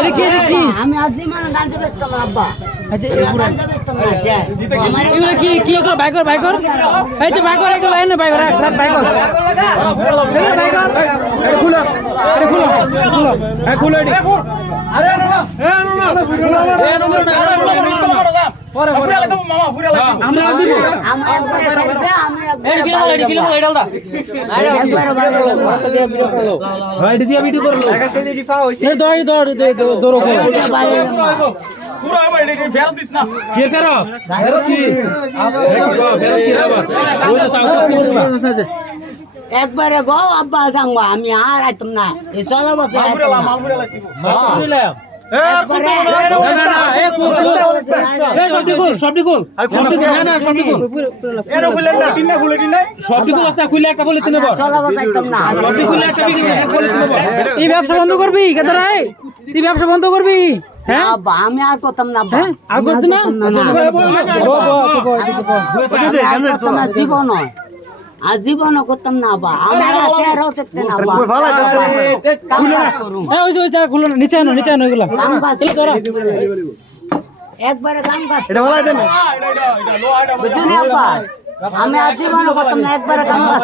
আমি আজই মানে গাঞ্জা বেচতাম আব্বা। আচ্ছা গাঞ্জা বেচতাম না সে আমার এগুলো কি কর বাইকর এই যে বাইকর এগুলো এনে বাইকর এক সাথ বাইকর এগুলো বাইকর খুলো এটা খুলো খুলো এডি আরে না পরে পরে মামা ফুরে লাগবে আমরা দিব আমার একবার সাইডে আমি এই কিলো এটা দাও একবার ভালো ভাই এডি দিয়া ভিডিও করলো এই দৌড় পুরো আবার এডি ফেরত দিস না কে ফেরো ফেরো কি ওই যে সাউথ একবারে গো আব্বা জানবা আমি আর আইতাম না এই চলো বসে মাল ফুরে লাগবে মারলাম একবারে না না এ কুল এ সবটি কুল না না সবটি কুল এর খুলেন না তিনটা খুলে দিন নাই সবটি কুল একটা খুলে একটা বলে তিনে বল চলো বসাইতাম না সবটি খুলে একটা বিক্রি করে তিনে বল এই ব্যবসা বন্ধ করবি কেদারাই তুই ব্যবসা বন্ধ করবি হ্যাঁ আব্বা আমি আর করতাম না আব্বা হ্যাঁ আর করতে না আমি আর করতাম না জীবন আর জীবনও করতাম না আব্বা আমার আছে আর হতে না আব্বা কাম কাজ করুম এই ওই যে খুলো না নিচে আনো এগুলা কাম কাজ এগুলো ধরা একবারে কাম কাজ এটা বলাই দেন এটা লো আইটা বুঝলি আব্বা আমি আর জীবনও করতাম না একবারে কাম কাজ